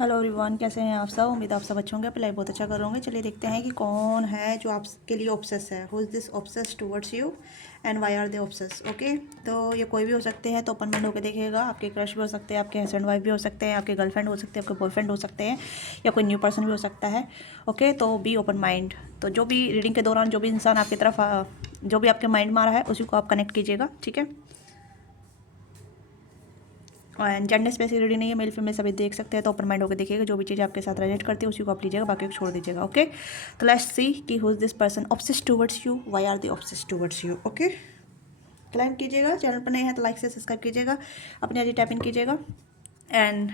Hello everyone, कैसे हैं आप सब। उम्मीद आप सब अच्छे होंगे, अपनी लाइफ बहुत अच्छा करोगे। चलिए देखते हैं कि कौन है जो आपके लिए ऑब्सेस है। Who is this obsess towards you and why are they obsess. Okay, तो ये कोई भी हो सकते हैं, तो ओपन माइंड होकर देखिएगा। आपके क्रश भी हो सकते हैं, आपके हस्बैंड वाइफ भी हो सकते हैं, आपके गर्लफ्रेंड हो सकते हैं, आपके बॉयफ्रेंड हो सकते हैं, या कोई न्यू पर्सन भी हो सकता है। ओके, तो बी ओपन माइंड। तो जो भी रीडिंग के दौरान जो भी इंसान आपकी तरफ जो भी आपके माइंड में आ रहा है, उसी को आप कनेक्ट कीजिएगा। ठीक है, एंड जेंडर स्पेसिफिक रीडिंग नहीं है, मेल फीमेल सभी देख सकते हैं। तो ओपन माइंड होकर देखिएगा, जो भी चीज़ आपके साथ रिलेट करती है उसी को आप लीजिएगा, बाकी को छोड़ दीजिएगा। ओके, तो लेट्स सी कि who is this person obsessed towards you, why are they obsessed towards you. Okay, claim कीजिएगा। चैनल पर नए हैं तो लाइक से सब्सक्राइब कीजिएगा, अपनी एनर्जी टाइप इन कीजिएगा। एंड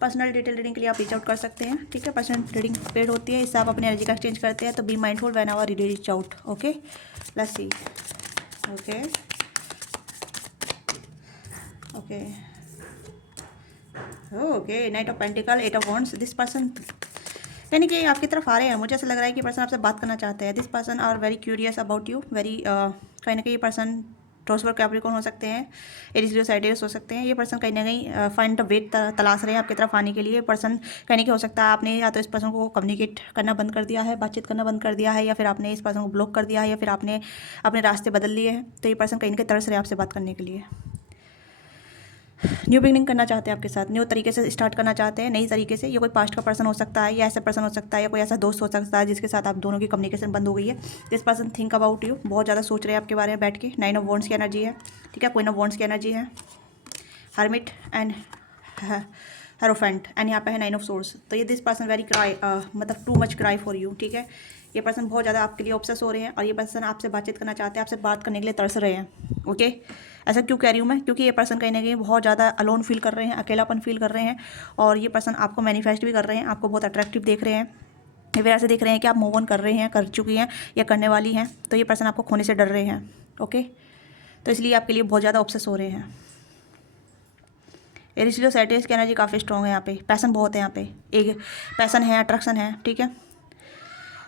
पर्सनल डिटेल रीडिंग के लिए आप रीच आउट कर सकते हैं। ठीक है, पर्सनल रीडिंग पेड होती है, इससे आप अपनी एनर्जी का एक्सचेंज करते हैं। तो be mindful when our reach out. Okay, let's see. Okay okay okay, knight of pentacle, eight of wands. This person यानी कि आपकी तरफ आ रहे हैं। मुझे ऐसा लग रहा है कि पर्सन आपसे बात करना चाहते हैं। This person are very curious about you, very कहीं ना कहीं ये पर्सन ट्रांसफर कैप्रिकॉर्न हो सकते हैं, एरीज लियो साइडेरियस हो सकते हैं। ये पर्सन कहीं ना कहीं फाइंड द वे तलाश रहे हैं आपकी तरफ आने के लिए। पर्सन कहने की हो सकता है आपने या तो इस पर्सन को कम्युनिकेट करना बंद कर दिया है, बातचीत करना बंद कर दिया है, या फिर आपने इस पर्सन को ब्लॉक कर दिया है, या फिर आपने अपने रास्ते बदल लिए हैं। तो ये पर्सन कहीं ना कहीं तरस रहे हैं आपसे बात करने के लिए। न्यू बिगनिंग करना चाहते हैं आपके साथ, न्यू तरीके से स्टार्ट करना चाहते हैं, नई तरीके से। ये कोई पास्ट का पर्सन हो सकता है, या ऐसा पर्सन हो सकता है, या कोई ऐसा दोस्त हो सकता है जिसके साथ आप दोनों की कम्युनिकेशन बंद हो गई है। This person think about you, बहुत ज़्यादा सोच रहे हैं आपके बारे में बैठ के। 9 ऑफ वॉन्ड्स की एनर्जी है। ठीक है, क्वीन ऑफ वॉन्ड्स की एनर्जी है, हर्मिट एंड हेरोफेंट, एंड यहाँ पे है 9 ऑफ सोर्स। तो ये दिस पर्सन वेरी क्राई, मतलब too much cry for you. ठीक है, ये पर्सन बहुत ज़्यादा आपके लिए ऑब्सेस हो रहे हैं, और ये पर्सन आपसे बातचीत करना चाहते हैं, आपसे बात करने के लिए तरस रहे हैं। ओके, ऐसा क्यों कह रही हूँ मैं, क्योंकि ये पर्सन कहीं ना कहीं बहुत ज़्यादा अलोन फील कर रहे हैं, अकेलापन फील कर रहे हैं। और ये पर्सन आपको मैनिफेस्ट भी कर रहे हैं, आपको बहुत अट्रैक्टिव देख रहे हैं। ये फिर ऐसे देख रहे हैं कि आप मूव ऑन कर रहे हैं, कर चुकी हैं, या करने वाली हैं। तो ये पर्सन आपको खोने से डर रहे हैं। ओके, तो इसलिए आपके लिए बहुत ज़्यादा ऑब्सेस हो रहे हैं। एरिस सैटिस की एनर्जी काफ़ी स्ट्रॉग है यहाँ पे, पैसन बहुत है यहाँ पे, एक पैसन है, अट्रैक्शन है। ठीक है,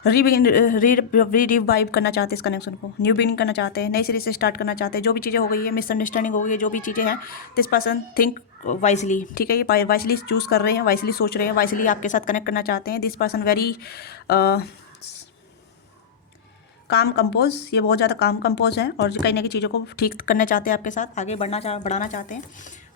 रीवाइव करना चाहते हैं इस कनेक्शन को, न्यू बिगिनिंग करना चाहते हैं, नई सिरे से स्टार्ट करना चाहते हैं। जो भी चीज़ें हो गई है, मिसअंडरस्टैंडिंग हो गई है, जो भी चीज़ें हैं, दिस पर्सन थिंक वाइजली। ठीक है, ये वाइजली चूज़ कर रहे हैं, वाइजली सोच रहे हैं, वाइजली आपके साथ कनेक्ट करना चाहते हैं। This person very calm compose, ये बहुत ज़्यादा काम कंपोज है, और कहीं ना कहीं चीज़ों को ठीक करना चाहते हैं, आपके साथ आगे बढ़ाना चाहते हैं।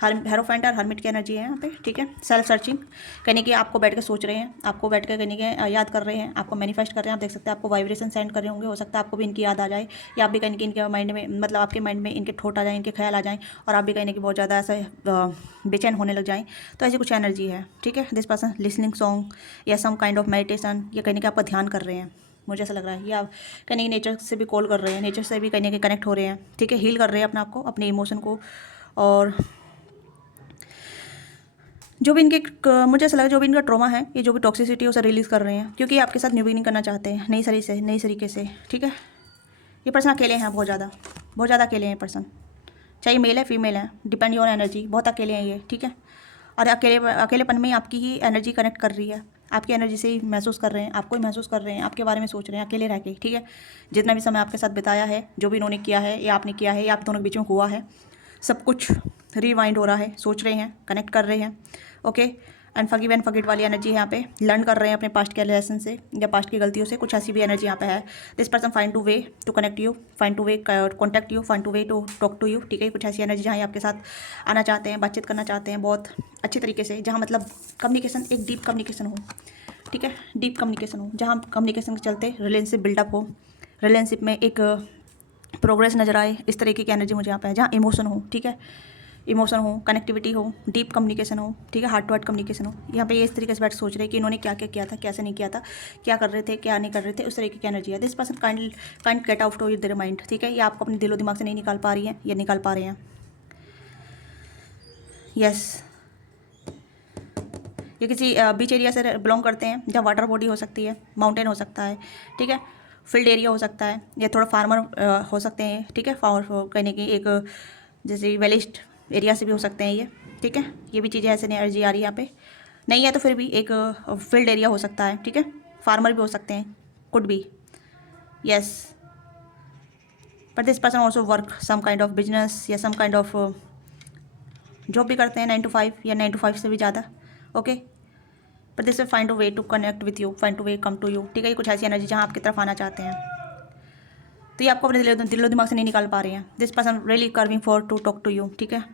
हेरोफेंट और हर्मिट की एनर्जी है यहाँ पे। ठीक है, सेल्फ सर्चिंग, कहने की आपको बैठ के सोच रहे हैं, आपको बैठ के कहने के याद कर रहे हैं, आपको मैनिफेस्ट कर रहे हैं। आप देख सकते हैं आपको वाइब्रेशन सेंड कर रहे होंगे, हो सकता है आपको भी इनकी याद आ जाए, या आप भी कहीं इनके माइंड में, मतलब आपके माइंड में इनके थॉट आ जाए, इनके ख्याल आ जाएँ, और आप भी कहीं बहुत ज़्यादा ऐसे बेचैन होने लग जाएँ। तो ऐसी कुछ एनर्जी है। ठीक है, दिस पर्सन लिसनिंग सॉन्ग या सम काइंड ऑफ मेडिटेशन, या कहने के आपका ध्यान कर रहे हैं, मुझे ऐसा लग रहा है। या आप कहीं नेचर से भी कॉल कर रहे हैं, नेचर से भी कहीं कनेक्ट हो रहे हैं। ठीक है, हील कर रहे हैं अपने आप को, अपने इमोशन को। और जो भी मुझे ऐसा लगा जो भी इनका ट्रॉमा है, ये जो भी टॉक्सिसिटी है उसे रिलीज़ कर रहे हैं, क्योंकि ये आपके साथ न्यू बिगिनिंग करना चाहते हैं, नई तरीके से। ठीक है, ये पर्सन अकेले हैं, बहुत ज़्यादा अकेले हैं ये पर्सन, चाहे मेल है फीमेल है, डिपेंड योर एनर्जी, बहुत अकेले हैं ये। ठीक है, और अकेलेपन में आपकी ही एनर्जी कनेक्ट कर रही है, आपकी एनर्जी से ही महसूस कर रहे हैं, आपको ही महसूस कर रहे हैं, आपके बारे में सोच रहे हैं अकेले रह के। ठीक है, जितना भी समय आपके साथ बिताया है, जो भी इन्होंने किया है या आपने किया है, या आप दोनों के बीच में हुआ है, सब कुछ रिवाइंड हो रहा है, सोच रहे हैं, कनेक्ट कर रहे हैं। Okay, and forgive and forget वाली एनर्जी यहाँ पे, लर्न कर रहे हैं अपने पास्ट के लेसन से या पास्ट की गलतियों से, कुछ ऐसी भी एनर्जी यहाँ पे है। This person find to way to connect you, find to way contact you, find to way to talk to you. ठीक है, कुछ ऐसी एनर्जी जहाँ ये आपके साथ आना चाहते हैं, बातचीत करना चाहते हैं बहुत अच्छे तरीके से, जहाँ मतलब कम्युनिकेशन एक डीप कम्युनिकेशन हो। ठीक है, डीप कम्युनिकेशन हो, जहाँ कम्युनिकेशन के चलते रिलेशनशिप बिल्डअप हो, रिलेशनशिप में एक प्रोग्रेस नजर आए, इस तरीके की एनर्जी मुझे यहाँ पे है। जहाँ इमोशन हो, ठीक है, इमोशन हो, कनेक्टिविटी हो, डीप कम्युनिकेशन हो। ठीक है, हार्ट टू हार्ट कम्युनिकेशन हो। यहाँ पे ये इस तरीके से बैठ सोच रहे हैं कि इन्होंने क्या क्या किया था, कैसे नहीं किया था, क्या कर रहे थे, क्या नहीं कर रहे थे, उस तरीके की एनर्जी है। This person kind get out of their mind. ठीक है, ये आपको अपने दिलो दिमाग से नहीं निकाल पा रही है, या निकाल पा रहे हैं। यस, ये किसी बीच एरिया से बिलोंग करते हैं, जहाँ वाटर बॉडी हो सकती है, माउंटेन हो सकता है। ठीक है, फील्ड एरिया हो सकता है, या थोड़ा फार्मर हो सकते हैं। ठीक है, कहने की एक जैसे वेलिस्ट एरिया से भी हो सकते हैं ये। ठीक है, ये भी चीज़ें ऐसे एनर्जी आ रही है यहाँ पे, नहीं है तो फिर भी एक फील्ड एरिया हो सकता है। ठीक है, फार्मर भी हो सकते हैं, could be. Yes, but this person also work some kind of business, या सम काइंड ऑफ जॉब भी करते हैं, 9 to 5 या 9 to 5 से भी ज़्यादा। Okay, but this will find a way to connect with you, find a way come to you, ठीक है। ये कुछ ऐसी एनर्जी जहाँ आपकी तरफ आना चाहते हैं, तो ये आपको अपने दिलो दिमाग से नहीं निकाल पा रहे हैं। This person really craving for to talk to you, ठीक है।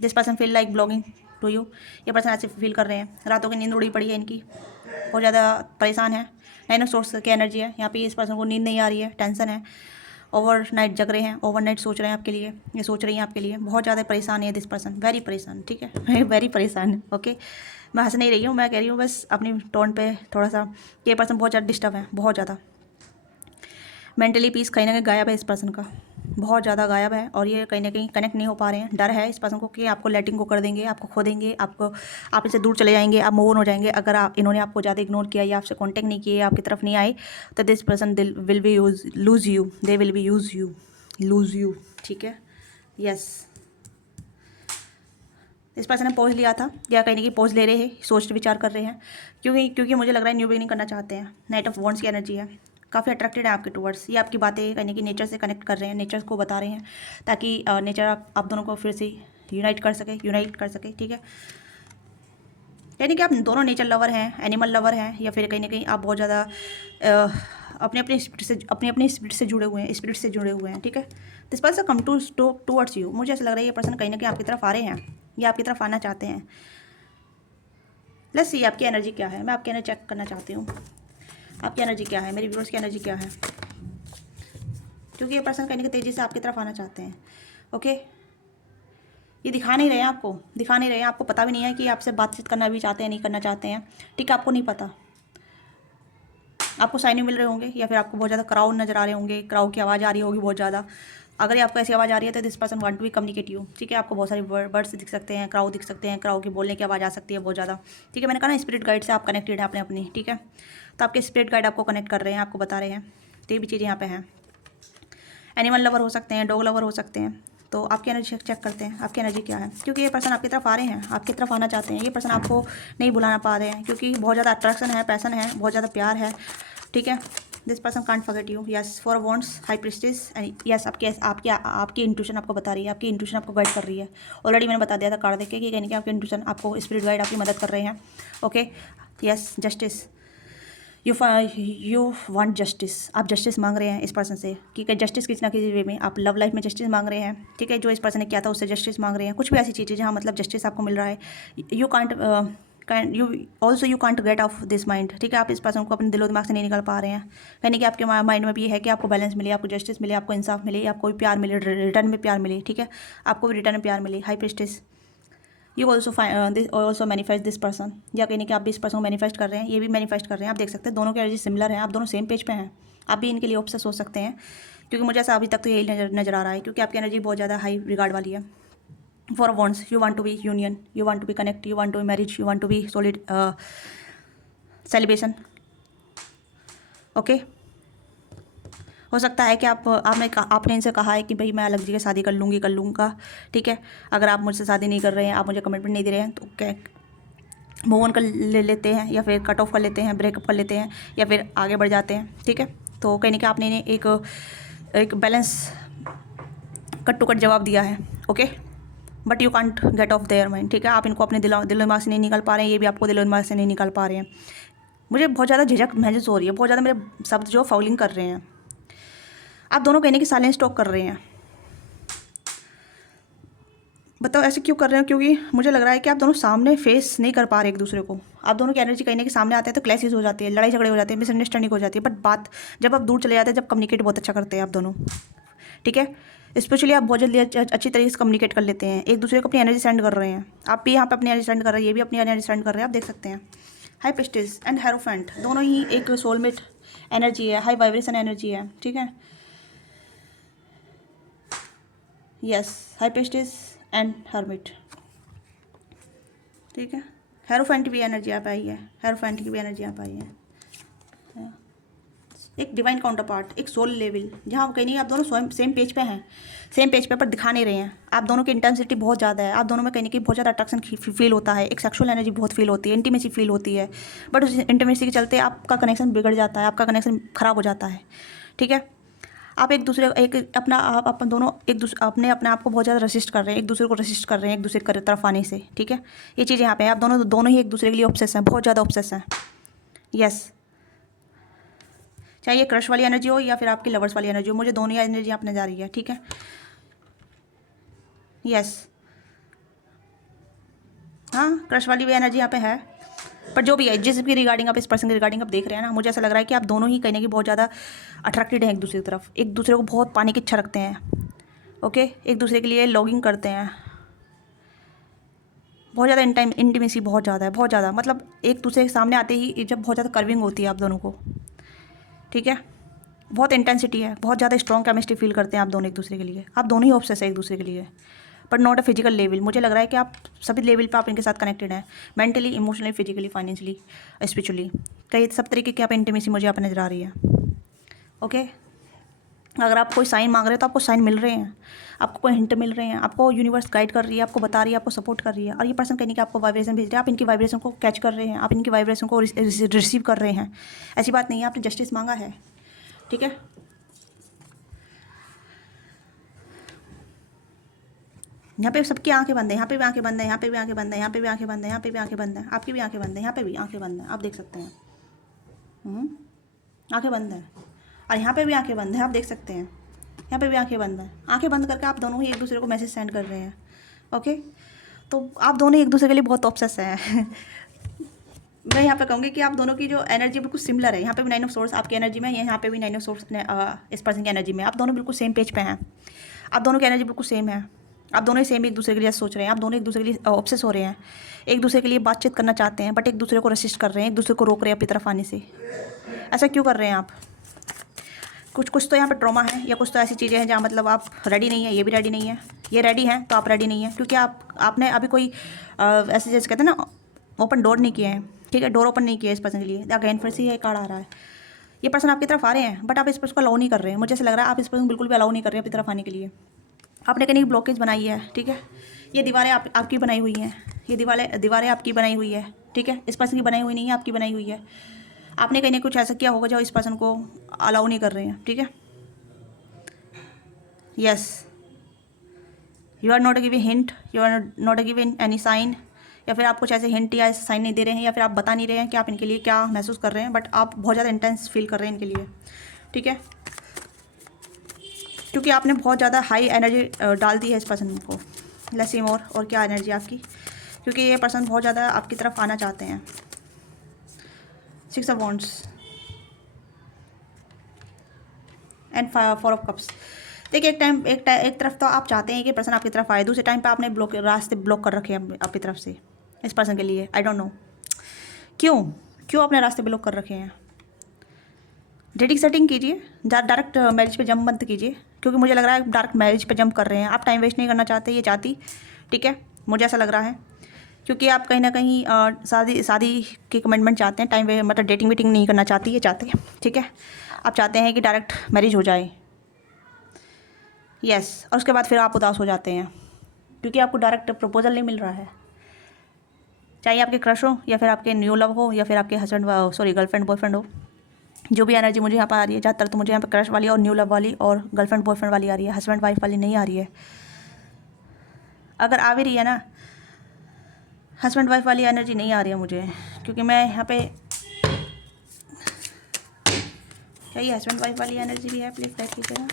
This person feel like blogging to you, ये पर्सन ऐसे फील कर रहे हैं। रातों की नींद उड़ी पड़ी है इनकी, बहुत ज़्यादा परेशान है। नए सोर्स की एनर्जी है यहाँ पे, इस पर्सन को नींद नहीं आ रही है, टेंशन है, ओवर नाइट जग रहे हैं, ओवर नाइट सोच रहे हैं आपके लिए, ये सोच रही हैं आपके लिए, बहुत ज़्यादा परेशान है दिस पर्सन, वेरी परेशान, ठीक है। वेरी परेशान है, ओके। मैं हंस नहीं रही हूँ, मैं कह रही हूँ बस अपनी टोन पे थोड़ा सा, ये पर्सन बहुत ज़्यादा डिस्टर्ब है, बहुत ज़्यादा मेंटली पीस कहीं ना कहीं गायब है इस पर्सन का, बहुत ज़्यादा गायब है। और ये कहीं ना कहीं कनेक्ट नहीं हो पा रहे हैं, डर है इस पर्सन को कि आपको लेटिंग को कर देंगे, आपको खो देंगे, आपको, आप इससे दूर चले जाएंगे, आप मूव ऑन हो जाएंगे। अगर आप इन्होंने आपको ज़्यादा इग्नोर किया या आपसे कांटेक्ट नहीं किए, आपकी तरफ नहीं आए, तो this person will be lose you, they will be lose you, ठीक है। यस, इस पर्सन ने पॉज लिया था या कहीं ना कहीं पॉज ले रहे हैं, सोच विचार कर रहे हैं, क्योंकि मुझे लग रहा है न्यू बिगिनिंग करना चाहते हैं। नाइट ऑफ वॉन्ड्स की एनर्जी है, काफ़ी अट्रैक्टेड है आपके टूवर्ड्स, ये आपकी बातें कहीं ना कहीं नेचर से कनेक्ट कर रहे हैं, नेचर को बता रहे हैं, ताकि नेचर आप दोनों को फिर से यूनाइट कर सके, ठीक है। यानी कि आप दोनों नेचर लवर हैं, एनिमल लवर हैं, या फिर कहीं ना कहीं आप बहुत ज़्यादा अपने स्पिरिट से जुड़े हुए हैं, ठीक है। This person come towards you, मुझे ऐसा लग रहा है ये पर्सन कहीं ना कहीं आपकी तरफ आ रहे हैं, ये आपकी तरफ आना चाहते हैं। लेट्स सी आपकी एनर्जी क्या है, मैं आपकी एनर्जी चेक करना चाहती हूँ, आपकी एनर्जी क्या है, मेरी व्यूअर्स की एनर्जी क्या है, क्योंकि ये पर्सन कहीं ना कहीं तेज़ी से आपकी तरफ आना चाहते हैं, ओके। ये दिखा नहीं रहे हैं आपको पता भी नहीं है कि आपसे बातचीत करना भी चाहते हैं, नहीं करना चाहते हैं, ठीक है। आपको नहीं पता, आपको साइन नहीं मिल रहे होंगे, या फिर आपको बहुत ज़्यादा क्राउड नजर आ रहे होंगे, क्राउड की आवाज़ आ रही होगी बहुत ज़्यादा। अगर ये आपको ऐसी आवाज़ आ रही है तो this person want to be communicate you, ठीक है। आपको बहुत सारी वर्ड्स दिख सकते हैं, क्राउड दिख सकते हैं, क्राउड की बोलने की आवाज़ आ सकती है बहुत ज़्यादा, ठीक है। मैंने कहा ना स्पिरिट गाइड से आप कनेक्टेड हैं अपनी, ठीक है। तो आपके स्पिरिट गाइड आपको कनेक्ट कर रहे हैं, आपको बता रहे हैं, तो ये भी चीज़ यहाँ पे है। एनिमल लवर हो सकते हैं, डॉग लवर हो सकते हैं। तो आपकी एनर्जी चेक करते हैं, आपकी एनर्जी क्या है, क्योंकि ये पर्सन आपकी तरफ आ रहे हैं, आपकी तरफ आना चाहते हैं। ये पर्सन आपको नहीं बुलाना पा रहे हैं, क्योंकि बहुत ज़्यादा अट्रैक्शन है, पैसन है, बहुत ज़्यादा प्यार है, ठीक है। This person can't forget you, yes, for wants high priestess, yes. आपकी इंट्यूशन आपको बता रही है, आपकी इंट्यूशन आपको गाइड कर रही है। ऑलरेडी मैंने बता दिया था कार्ड देख के कि यानी कि आपकी इंट्यूशन, आपको स्पिरिट गाइड आपकी मदद कर रहे हैं, okay. Yes, justice, you want justice, आप जस्टिस मांग रहे हैं इस पर्सन से, ठीक है। जस्टिस किसी ना किसी वे में आप लव लाइफ में जस्टिस मांग रहे हैं, ठीक है। जो इस पर्सन ने किया था उससे जस्टिस मांग रहे हैं, कुछ भी ऐसी चीज़ें जहाँ मतलब जस्टिस आपको मिल रहा है। You can't get of this mind, ठीक है। आप इस पर्सन को अपने दिलो दिमाग से नहीं निकाल पा रहे हैं, यानी कि आपके माइंड में भी है कि आपको बैलेंस मिले, आपको जस्टिस मिले, आपको इंसाफ मिले, आपको भी प्यार मिले, रिटर्न में प्यार मिले, ठीक है। आपको भी रिटर्न में प्यार मिले। High priestess, you also manifest this person, या कहीं कि आप भी इस पर्सन को मैनिफेस्ट कर रहे हैं, ये भी मैनिफेस्ट कर रहे हैं। आप देख सकते हैं दोनों की एनर्जी सिमिलर है, आप दोनों सेम पेज पे हैं, आप भी इनके लिए ऑब्सेस हो सकते हैं, क्योंकि मुझे ऐसा अभी तक तो यही नज़र आ रहा है, क्योंकि आपकी एनर्जी बहुत ज़्यादा हाई रिगार्ड वाली है। Four wands, you want to be union, you want to be connect, you want to be marriage, you want to be solid celebration, okay. हो सकता है कि आपने इनसे कहा है कि भाई मैं अलग जगह शादी कर लूँगा, ठीक है। अगर आप मुझसे शादी नहीं कर रहे हैं, आप मुझे कमिटमेंट नहीं दे रहे हैं, तो क्या मूव ऑन कर लेते हैं, या फिर कट ऑफ कर लेते हैं, ब्रेकअप कर लेते हैं, या फिर आगे बढ़ जाते हैं, ठीक है। तो कहीं ना कहीं आपने इन्हें एक बैलेंस कट टू कट जवाब दिया है, okay. But you can't get of their mind, ठीक है। आप इनको अपने दिलो दिमाग से नहीं निकाल पा रहे हैं, ये भी आपको दिलो दिमाग से नहीं निकाल पा रहे हैं। मुझे बहुत ज़्यादा झिझक महसूस हो रही है, बहुत ज़्यादा मेरे शब्द जो फाउलिंग कर रहे हैं। आप दोनों कहने की साइलेंस टॉक कर रहे हैं, बताओ ऐसे क्यों कर रहे हो, क्योंकि मुझे लग रहा है कि आप दोनों सामने फेस नहीं कर पा रहे एक दूसरे को। आप दोनों की एनर्जी कहीं के सामने आते हैं तो क्लैशेस हो जाती है, लड़ाई झगड़े हो जाते हैं, मिसअंडरस्टैंडिंग हो जाती है। बट बात जब आप दूर चले जाते हैं, जब कम्युनिकेट बहुत अच्छा करते हैं आप दोनों, ठीक है। स्पेशली आप बहुत जल्दी अच्छी तरीके से कम्युनिकेट कर लेते हैं, एक दूसरे को अपनी एनर्जी सेंड कर रहे हैं। आप भी यहाँ पर अपनी एनर्जी सेंड कर रहे हैं, ये भी अपनी एनर्जी सेंड कर रहे हैं, आप देख सकते हैं। हाई प्रिस्टिस एंड हेरोफेंट दोनों ही एक सोलमेट एनर्जी है, हाई वाइब्रेशन एनर्जी है, ठीक है। Yes, high priestess and hermit, ठीक है। हेरोफेंट की भी एनर्जी आप आई है, हेरोफेंट की भी एनर्जी आप आई है। एक डिवाइन काउंटर पार्ट, एक सोल लेवल, जहाँ कहीं नहीं आप दोनों स्वयं सेम पेज पे हैं, सेम पेज पे पर दिखा नहीं रहे हैं। आप दोनों की इंटेंसिटी बहुत ज़्यादा है, आप दोनों में कहीं ना कहीं बहुत ज़्यादा अट्रैक्शन फील होता है, एक सेक्सुअल एनर्जी बहुत फील होती है, इंटीमेसी फील होती है। बट उस इंटीमेसी के चलते आपका कनेक्शन बिगड़ जाता है, आपका कनेक्शन ख़राब हो जाता है, ठीक है। आप एक दूसरे एक अपना आप अपन दोनों एक दूसरे अपने आप को बहुत ज़्यादा रेसिस्ट कर रहे हैं, एक दूसरे को रेसिस्ट कर रहे हैं एक दूसरे की तरफ आने से, ठीक है। ये चीज़ यहाँ पे आप दोनों ही एक दूसरे के लिए ऑब्सेस हैं, बहुत ज़्यादा ऑब्सेस हैं। यस, चाहे ये क्रश वाली एनर्जी हो या फिर आपकी लवर्स वाली एनर्जी हो, मुझे दोनों ही एनर्जी अपने जा रही है, ठीक है। यस, हाँ, क्रश वाली भी एनर्जी यहाँ पे है, पर जो भी है जिसकी रिगार्डिंग आप इस पर्सन के रिगार्डिंग आप देख रहे हैं ना, मुझे ऐसा लग रहा है कि आप दोनों ही कहीं ना कहीं बहुत ज़्यादा अट्रैक्टेड हैं एक दूसरे की तरफ, एक दूसरे को बहुत पाने की इच्छा रखते हैं, ओके, एक दूसरे के लिए लॉगिंग करते हैं, बहुत ज़्यादा इंटीमेसी बहुत ज़्यादा है, बहुत ज़्यादा, मतलब एक दूसरे के सामने आते ही जब बहुत ज़्यादा कर्विंग होती है आप दोनों को, ठीक है, बहुत इंटेंसिटी है, बहुत ज़्यादा स्ट्रॉन्ग केमिस्ट्री फील करते हैं आप दोनों एक दूसरे के लिए, आप दोनों ही ऑब्सेस है एक दूसरे के लिए, but not a physical level. मुझे लग रहा है कि आप सभी लेवल पे आप इनके साथ कनेक्टेड हैं, mentally, emotionally, physically, financially, spiritually, कई सब तरीके की आप इंटीमेसी मुझे आप नजर आ रही है, ओके। अगर आप कोई साइन मांग रहे हैं तो आपको साइन मिल रहे हैं, आपको कोई हिंट मिल रहे हैं, आपको यूनिवर्स गाइड कर रही है, आपको बता रही है, आपको सपोर्ट कर रही है, और ये पर्सन कहीं कि आपको वाइब्रेशन भेज रहे हैं, आप इनकी वाइब्रेशन को कैच कर रहे हैं, आप इनकी वाइब्रेशन को रिसीव कर रहे हैं। ऐसी बात नहीं है, आपने जस्टिस मांगा है, ठीक है। यहाँ पे सबकी आंखें बंद है, यहाँ पे भी आंखें बंद है, यहाँ पे भी आंखें बंद है, यहाँ पे भी आंखें बंद है, यहाँ पे भी आंखें बंद है, आपकी भी आंखें बंद है, यहाँ पे भी आंखें बंद है, आप देख सकते हैं, आंखें बंद है, और यहाँ पे भी आंखें बंद है, आप देख सकते हैं, यहाँ पे भी आंखें बंद है। आंखें बंद करके आप दोनों ही एक दूसरे को मैसेज सेंड कर रहे हैं, ओके। तो आप दोनों ही एक दूसरे के लिए बहुत ऑब्सेस हैं। मैं यहाँ पे कहूँगी कि आप दोनों की जो एनर्जी बिल्कुल सिमिलर है, यहाँ पे भी 9 ऑफ सोर्स आपकी एनर्जी में, यहाँ पे भी 9 ऑफ सोर्स इस पर्सन की एनर्जी में, आप दोनों बिल्कुल सेम पेज पे हैं, आप दोनों की एनर्जी बिल्कुल सेम है, आप दोनों ही सेम एक दूसरे के लिए सोच रहे हैं, आप दोनों एक दूसरे के लिए ऑब्सेस हो रहे हैं, एक दूसरे के लिए बातचीत करना चाहते हैं, बट एक दूसरे को रेसिस्ट कर रहे हैं, एक दूसरे को रोक रहे हैं अपनी तरफ आने से। ऐसा क्यों कर रहे हैं आप? कुछ तो यहाँ पे ट्रॉमा है, या कुछ तो ऐसी चीज़ें हैं जहाँ मतलब आप रेडी नहीं है, ये भी रेडी नहीं है, ये रेडी हैं तो आप रेडी नहीं है, क्योंकि आपने अभी कोई ऐसे जैसे कहते हैं ना ओपन डोर नहीं किया है, ठीक है, डोर ओपन नहीं किया है इस पर्सन के लिए। अगेन फिर से ये कार्ड आ रहा है, ये पर्सन आपकी तरफ आ रहे हैं, बट आप इस पर्सन को अलाउ नहीं कर रहे हैं। मुझे ऐसा लग रहा है आप इस पर्सन बिल्कुल भी अलाउ नहीं कर रहे हैं अपनी तरफ आने के लिए। आपने कहीं ब्लॉकेज बनाई है, ठीक है, ये दीवारें आपकी बनाई हुई हैं, ये दीवारें आपकी बनाई हुई है, ठीक है, इस पर्सन की बनाई हुई नहीं है, आपकी बनाई हुई है। आपने कहीं कुछ ऐसा किया होगा जो इस पर्सन को अलाउ नहीं कर रहे हैं, ठीक है। Yes, you are not giving hint, you are not giving any sign, या फिर आप कुछ ऐसे हिंट या ऐसे साइन नहीं दे रहे हैं, या फिर आप बता नहीं रहे हैं कि आप इनके लिए क्या महसूस कर रहे हैं, बट आप बहुत ज़्यादा इंटेंस फील कर रहे हैं इनके लिए, ठीक है, क्योंकि आपने बहुत ज़्यादा हाई एनर्जी डाल दी है इस पर्सन को। लेट्स सी मोर, और क्या एनर्जी आपकी, क्योंकि ये पर्सन बहुत ज़्यादा आपकी तरफ आना चाहते हैं। 6 of wands and 4 of cups. देखिए एक तरफ तो आप चाहते हैं कि पर्सन आपकी तरफ आए, दूसरे टाइम पे आपने रास्ते ब्लॉक कर रखे हैं आपकी तरफ से इस पर्सन के लिए। आई डोंट नो क्यों आपने रास्ते ब्लॉक कर रखे हैं। डेटिंग सेटिंग कीजिए, डायरेक्ट मैरिज पे जंप मत कीजिए, क्योंकि मुझे लग रहा है डायरेक्ट मैरिज पे जंप कर रहे हैं, आप टाइम वेस्ट नहीं करना चाहते, ये चाहती, ठीक है, मुझे ऐसा लग रहा है, क्योंकि आप कहीं ना कहीं शादी की कमिटमेंट चाहते हैं, टाइम मतलब डेटिंग वेटिंग नहीं करना चाहती, ये चाहते हैं, ठीक है, आप चाहते हैं कि डायरेक्ट मैरिज हो जाए। यस, और उसके बाद फिर आप उदास हो जाते हैं, क्योंकि आपको डायरेक्ट प्रपोजल नहीं मिल रहा है, चाहे आपके क्रश हो, या फिर आपके न्यू लव हो, या फिर आपके गर्लफ्रेंड बॉयफ्रेंड हो। जो भी एनर्जी मुझे यहाँ पर आ रही है, ज़्यादातर तो मुझे यहाँ पर क्रश वाली और न्यू लव वाली और गर्लफ्रेंड बॉयफ्रेंड वाली आ रही है, हस्बैंड वाइफ वाली नहीं आ रही है। अगर आ भी रही है ना, हस्बैंड वाइफ वाली एनर्जी नहीं आ रही है मुझे, क्योंकि मैं यहाँ पे, क्या ये हस्बैंड वाइफ वाली एनर्जी भी है? प्लीज़ देख लीजिएगा।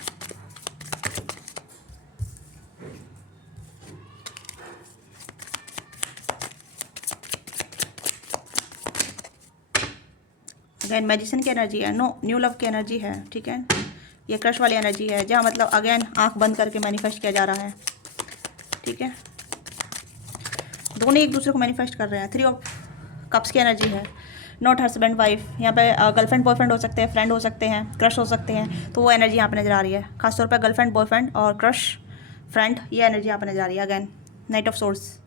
अगेन मैजिशियन की एनर्जी है, नो न्यू लव की एनर्जी है, ठीक है, ये क्रश वाली एनर्जी है, जहाँ मतलब अगेन आंख बंद करके मैनिफेस्ट किया जा रहा है, ठीक है, दोनों एक दूसरे को मैनिफेस्ट कर रहे हैं। 3 ऑफ कप्स की एनर्जी है, नॉट हस्बैंड वाइफ, यहाँ पे गर्लफ्रेंड बॉयफ्रेंड हो सकते हैं, फ्रेंड हो सकते हैं, क्रश हो सकते हैं, तो वो एनर्जी यहाँ पे नज़र आ रही है, खासतौर पर गर्लफ्रेंड बॉयफ्रेंड और क्रश फ्रेंड, ये एनर्जी यहाँ पे नज़र आ रही है। अगेन नाइट ऑफ सोर्स,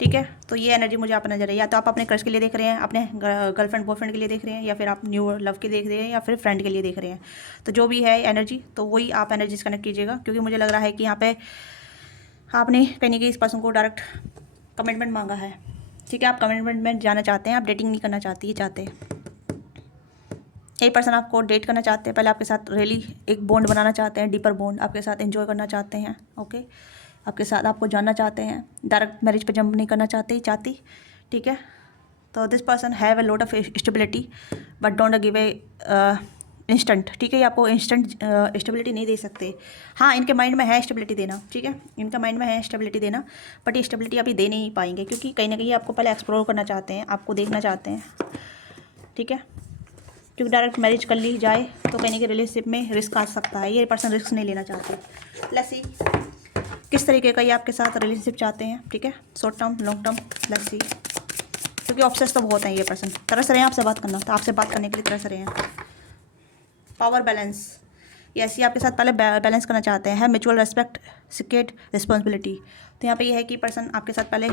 ठीक है, तो ये एनर्जी मुझे आप नजर आ रही है, या तो आप अपने क्रश के लिए देख रहे हैं, अपने गर्लफ्रेंड बॉयफ्रेंड के लिए देख रहे हैं, या फिर आप न्यू लव के देख रहे हैं, या फिर फ्रेंड के लिए देख रहे हैं। तो जो भी है एनर्जी, तो वही आप एनर्जी से कनेक्ट कीजिएगा, क्योंकि मुझे लग रहा है कि यहाँ पे आपने कहीं ना कहीं इस पर्सन को डायरेक्ट कमिटमेंट मांगा है, ठीक है, आप कमिटमेंट में जाना चाहते हैं, आप डेटिंग नहीं करना चाहती, ये चाहते हैं। एक पर्सन आपको डेट करना चाहते हैं, पहले आपके साथ रियली एक बॉन्ड बनाना चाहते हैं, डीपर बॉन्ड, आपके साथ एंजॉय करना चाहते हैं, ओके, आपके साथ आपको जानना चाहते हैं, डायरेक्ट मैरिज पे जंप नहीं करना चाहती, ठीक है। तो this person have a lot of stability but don't give a instant, ठीक है। ये आपको इंस्टेंट स्टेबिलिटी नहीं दे सकते। हाँ, इनके माइंड में है स्टेबिलिटी देना, ठीक है, इनका माइंड में है स्टेबिलिटी देना, बट ये स्टेबिलिटी अभी दे नहीं पाएंगे क्योंकि कहीं ना कहीं आपको पहले एक्सप्लोर करना चाहते हैं, आपको देखना चाहते हैं, ठीक है। क्योंकि डायरेक्ट मैरिज कर ली जाए तो कहीं ना कहीं रिलेशनशिप में रिस्क आ सकता है, ये पर्सन रिस्क नहीं लेना चाहते। लेट्स सी किस तरीके का ये आपके साथ रिलेशनशिप चाहते हैं, ठीक है, short term, long term, let's see. क्योंकि ऑब्सेस तो बहुत हैं ये पर्सन, तरस रहे हैं आपसे बात करना, तो आपसे बात करने के लिए तरस रहे हैं। पावर बैलेंस, ये ऐसी आपके साथ पहले बैलेंस करना चाहते हैं, है म्यूचुअल रेस्पेक्ट, सिक्योर रिस्पॉन्सिबिलिटी। तो यहाँ पे ये है कि पर्सन आपके साथ पहले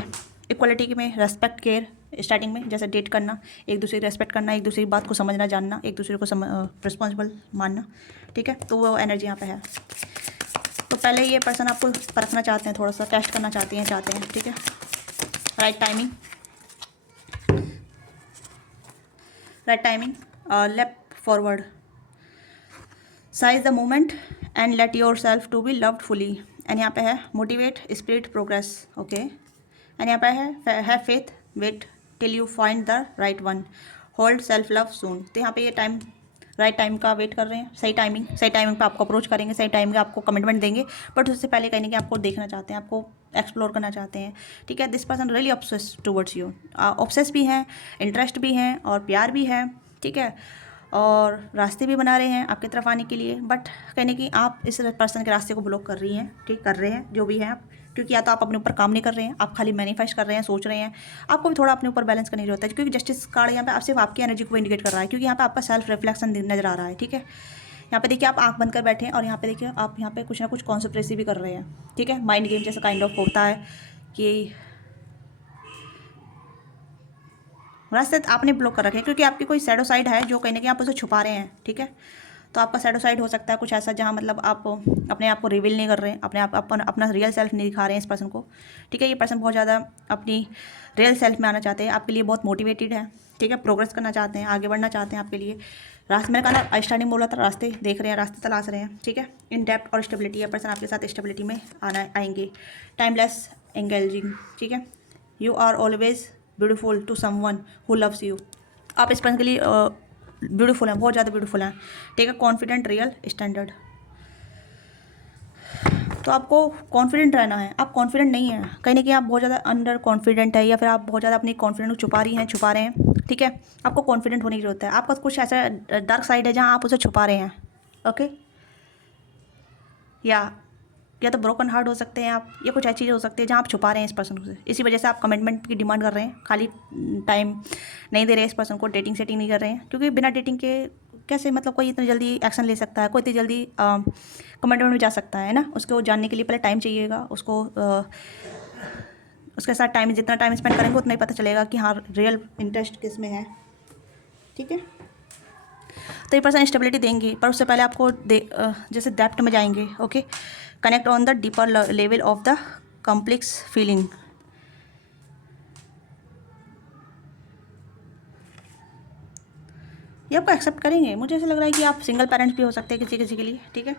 इक्वलिटी में रेस्पेक्ट, केयर, स्टार्टिंग में जैसे डेट करना, एक दूसरे की रेस्पेक्ट करना, एक दूसरी की बात को समझना, जानना, एक दूसरे को रिस्पॉन्सिबल मानना, ठीक है। तो वो एनर्जी यहाँ पे है। तो पहले ये पर्सन आपको परखना चाहते हैं, थोड़ा सा टेस्ट करना चाहते हैं, ठीक है। Right timing, left forward, seize the moment and let yourself to be loved fully. And यहाँ पे है motivate, spirit, progress, okay. And यहाँ पे है faith, wait till you find the right one, hold self love soon. तो यहाँ पे ये टाइम, राइट टाइम का वेट कर रहे हैं, सही टाइमिंग पे आपको अप्रोच करेंगे, सही टाइम पे आपको कमिटमेंट देंगे, बट उससे पहले कहीं ना कहीं आपको देखना चाहते हैं, आपको एक्सप्लोर करना चाहते हैं, ठीक है। This person really obsess towards you, obsess भी हैं, इंटरेस्ट भी हैं और प्यार भी है, ठीक है, और रास्ते भी बना रहे हैं आपकी तरफ आने के लिए, बट कहीं ना कहीं आप इस पर्सन के रास्ते को ब्लॉक कर रही हैं, ठीक, कर रहे हैं जो भी हैं आप, क्योंकि या तो आप अपने ऊपर काम नहीं कर रहे हैं, आप खाली मैनिफेस्ट कर रहे हैं, सोच रहे हैं। आपको भी थोड़ा अपने ऊपर बैलेंस करने की जरूरत है, क्योंकि जस्टिस कार्ड यहाँ पे आप सिर्फ आपकी एनर्जी को इंडिकेट कर रहा है, क्योंकि यहाँ पे आपका सेल्फ रिफ्लेक्शन नजर आ रहा है, ठीक है। यहाँ पे देखिए आप आंख बंद कर बैठे हैं और यहाँ पे देखिए आप यहाँ पे कुछ ना कुछ कॉन्सेंट्रेसी भी कर रहे हैं, ठीक है। माइंड गेम जैसा काइंड ऑफ होता है कि रास्ते आपने ब्लॉक कर रखे हैं, क्योंकि आपकी कोई शैडो साइड है जो कहीं ना कहीं आप उसे छुपा रहे हैं, ठीक है। तो आपका शैडो साइड हो सकता है कुछ ऐसा जहाँ मतलब आप अपने आप को रिवील नहीं कर रहे हैं, अपना रियल सेल्फ नहीं दिखा रहे हैं इस पर्सन को, ठीक है। ये पर्सन बहुत ज़्यादा अपनी रियल सेल्फ में आना चाहते हैं, आपके लिए बहुत मोटिवेटेड है, ठीक है, प्रोग्रेस करना चाहते हैं, आगे बढ़ना चाहते हैं आपके लिए। रास्ते मैंने कहा ना, स्टार्टिंग बोला था, रास्ते देख रहे हैं, रास्ते तलाश रहे हैं, ठीक है। इन डेप्थ और स्टेबिलिटी, ये पर्सन आपके साथ स्टेबिलिटी में आएंगे। टाइमलेस एंगेजिंग, ठीक है। You are always beautiful to someone who loves you. आप इस पर्सन के लिए ब्यूटीफुल हैं, बहुत ज़्यादा ब्यूटीफुल हैं, ठीक है। Confident, real, standard. तो आपको कॉन्फिडेंट रहना है, आप कॉन्फिडेंट नहीं हैं, कहीं ना कहीं आप बहुत ज़्यादा अंडर कॉन्फिडेंट है, या फिर आप बहुत ज़्यादा अपनी कॉन्फिडेंस को छुपा रहे हैं, ठीक है। आपको कॉन्फिडेंट होने की जरूरत है, आपका कुछ ऐसा डार्क साइड है जहाँ आप उसे छुपा रहे हैं, ओके। या तो ब्रोकन हार्ट हो सकते हैं आप, या कुछ ऐसी चीज़ हो सकती है जहाँ आप छुपा रहे हैं इस पर्सन से, इसी वजह से आप कमिटमेंट की डिमांड कर रहे हैं, खाली टाइम नहीं दे रहे हैं इस पर्सन को, डेटिंग सेटिंग नहीं कर रहे हैं, क्योंकि बिना डेटिंग के कैसे मतलब कोई इतनी जल्दी एक्शन ले सकता है, कोई इतनी जल्दी कमिटमेंट में जा सकता है ना। उसको जानने के लिए पहले टाइम चाहिएगा, उसको उसके साथ टाइम, जितना टाइम स्पेंड करेंगे उतना ही पता चलेगा कि हाँ रियल इंटरेस्ट किस में है, ठीक है। तो ये पर्सन स्टेबिलिटी देंगे, पर उससे पहले आपको जैसे डेप्थ में जाएंगे, okay. Connect on the deeper level of the complex feeling. ये आपको एक्सेप्ट करेंगे, मुझे ऐसा लग रहा है कि आप सिंगल पेरेंट्स भी हो सकते हैं किसी के लिए, ठीक है,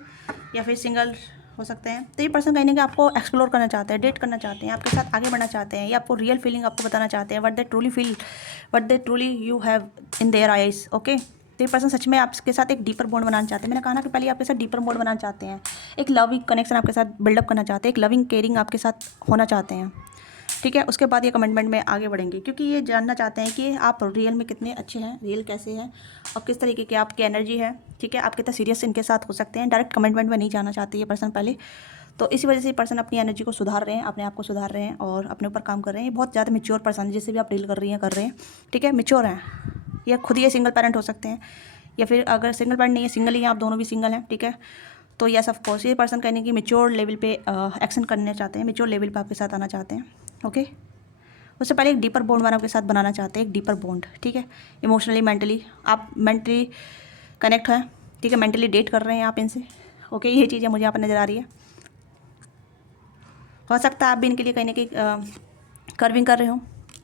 या फिर सिंगल हो सकते हैं। तो ये पर्सन कहीं ना कहीं आपको एक्सप्लोर करना चाहते हैं, डेट करना चाहते हैं, आपके साथ आगे बढ़ना चाहते हैं, या आपको रियल फीलिंग आपको बताना चाहते हैं, what they truly feel, what they truly you have in their eyes, okay. तो ये पर्सन सच में आपके साथ एक डीपर बॉन्ड बनाना चाहते हैं। मैंने कहा ना कि पहले आपके साथ डीपर बॉन्ड बनाना चाहते हैं, एक लविंग कनेक्शन आपके साथ बिल्डअप करना चाहते हैं, एक लविंग केयरिंग आपके साथ होना चाहते हैं, ठीक है। उसके बाद ये कमिटमेंट में आगे बढ़ेंगे, क्योंकि ये जानना चाहते हैं कि आप रियल में कितने अच्छे हैं, रियल कैसे हैं और किस तरीके की आपकी एनर्जी है, ठीक है। आप कितना सीरियस इनके साथ हो सकते हैं, डायरेक्ट कमिटमेंट में नहीं जाना चाहते ये पर्सन पहले। तो इसी वजह से ये पर्सन अपनी एनर्जी को सुधार रहे हैं, अपने आप को सुधार रहे हैं और अपने ऊपर काम कर रहे हैं। ये बहुत ज़्यादा मेच्योर पर्सन है, जिससे भी आप डील कर रहे हैं, ठीक है, मेच्योर हैं। या खुद ये सिंगल पेरेंट हो सकते हैं, या फिर अगर सिंगल पेरेंट नहीं है, सिंगल ही हैं, आप दोनों भी सिंगल हैं, ठीक है। तो यस ऑफ कोर्स ये पर्सन कहने की मेच्योर लेवल पे एक्शन करना चाहते हैं, मेच्योर लेवल पे आपके साथ आना चाहते हैं, ओके। उससे पहले एक डीपर बॉन्ड आपके साथ बनाना चाहते हैं, एक डीपर बॉन्ड, ठीक है। इमोशनली, मेंटली, आप मेंटली कनेक्ट हैं, ठीक है, मेंटली डेट कर रहे हैं आप इनसे, ओके। ये चीज़ें मुझे यहाँ पर नज़र आ रही है। हो सकता है आप भी इनके लिए कहीं ना कहीं कर्विंग कर रहे हो,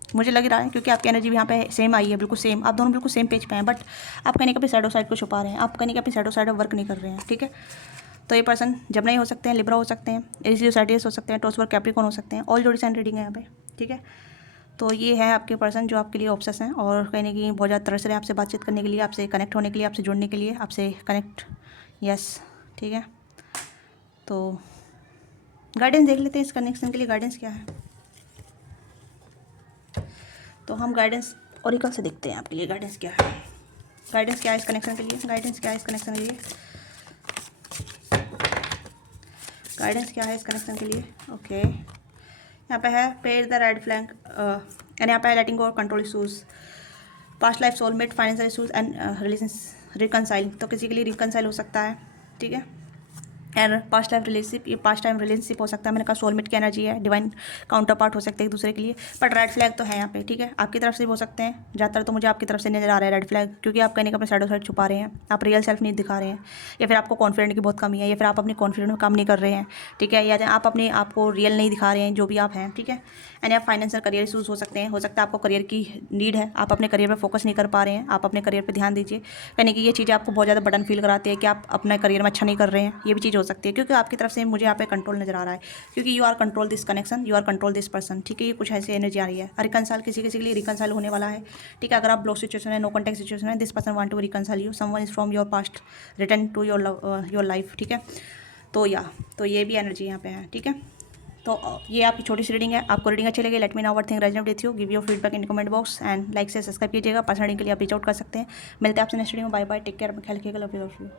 मुझे लग रहा है, क्योंकि आपकी एनर्जी भी यहाँ पे सेम आई है, बिल्कुल सेम, आप दोनों बिल्कुल सेम पेज पे हैं, बट आप कहीं अपनी शैडो साइड को छुपा रहे हैं, आप कहीं अपनी शैडो साइड वर्क नहीं कर रहे हैं, ठीक है। तो ये पर्सन जमनाई हो सकते हैं, लिब्रा हो सकते हैं, एरीज साइटियस हो सकते हैं, टॉरस कैप्रिकॉर्न हो सकते हैं, ऑल जोड़ी साइन रीडिंग है यहाँ पे, ठीक है। तो ये है आपके पर्सन जो आपके लिए ऑब्सेस हैं और कहीं ना कहीं बहुत ज़्यादा तरस रहे हैं आपसे बातचीत करने के लिए, आपसे कनेक्ट होने के लिए, आपसे जुड़ने के लिए, आपसे कनेक्ट, यस, ठीक है। तो गाइडेंस देख लेते हैं इस कनेक्शन के लिए, गाइडेंस क्या है। तो हम गाइडेंस ओरेकल से देखते हैं आपके लिए गाइडेंस क्या है। गाइडेंस क्या है इस कनेक्शन के लिए, गाइडेंस क्या है इस कनेक्शन के लिए, गाइडेंस क्या है इस कनेक्शन के लिए। ओके, यहाँ पे है paid the red flag and यहाँ पे है लेटिंग गो और control issues, past life soulmate, financial issues and relation reconcile. तो किसी के लिए रिकनसाइल हो सकता है, ठीक है। एंड पास्ट लाइफ रिलेशनशिप, ये पास्ट टाइम रिलेशनशिप हो सकता है, मैंने कहा सोलमेट की एनर्जी है, डिवाइन काउंटर पार्ट हो सकते हैं एक दूसरे के लिए, बट रेड फ्लैग तो है यहाँ पे, ठीक है। आपकी तरफ से भी हो सकते हैं, ज़्यादातर तो मुझे आपकी तरफ से नजर आ रहा है रेड फ्लैग, क्योंकि आप कहीं अपने साइडो साइड छुपा रहे हैं, आप रियल सेल्फ नहीं दिखा रहे हैं, या फिर आपको कॉन्फिडेंट की बहुत कमी है, या फिर आप अपनी कॉन्फिडेंट में काम नहीं कर रहे हैं, ठीक है, या आप अपने आप को रियल नहीं दिखा रहे हैं जो भी आप हैं, ठीक है। एंड आप फाइनेंशियल करियर इशूज़ हो सकते हैं, हो सकता है आपको करियर की नीड है, आप अपने करियर पर फोकस नहीं कर पा रहे हैं, आप अपने करियर पर ध्यान दीजिए, यानी कि ये चीज़ें आपको बहुत ज़्यादा बर्डन फील कराती है कि आप अपने करियर में अच्छा नहीं कर रहे हैं, ये भी चीज़ हो सकती है, क्योंकि आपकी तरफ से मुझे यहाँ पे कंट्रोल नजर आ रहा है, क्योंकि you are control this connection, you are control this person, ठीक है। ये कुछ ऐसी एनर्जी आ रही है, रिकनसाइल किसी के लिए रिकनसाइल होने वाला है, ठीक है। अगर आप ब्लॉक सिचुएशन है, नो कॉन्टेक्ट सिचुएशन है, this person want to reconcile you, someone is from your past return to your life, ठीक है। तो ये भी एनर्जी यहाँ पे है, ठीक है। तो ये आपकी छोटी सी रीडिंग है, आपको रीडिंग अच्छी लगी, let me know what think resonate with you, give your feedback in comment box and like से सब्सक्राइब कीजिएगा, पर्सनल रीडिंग के लिए आप रीच आउट कर सकते हैं। मिलते हैं आपसे नेक्स्ट वीडियो में, बाय बाय, टेक केयर, ख्याल रखिएगा, लव यू।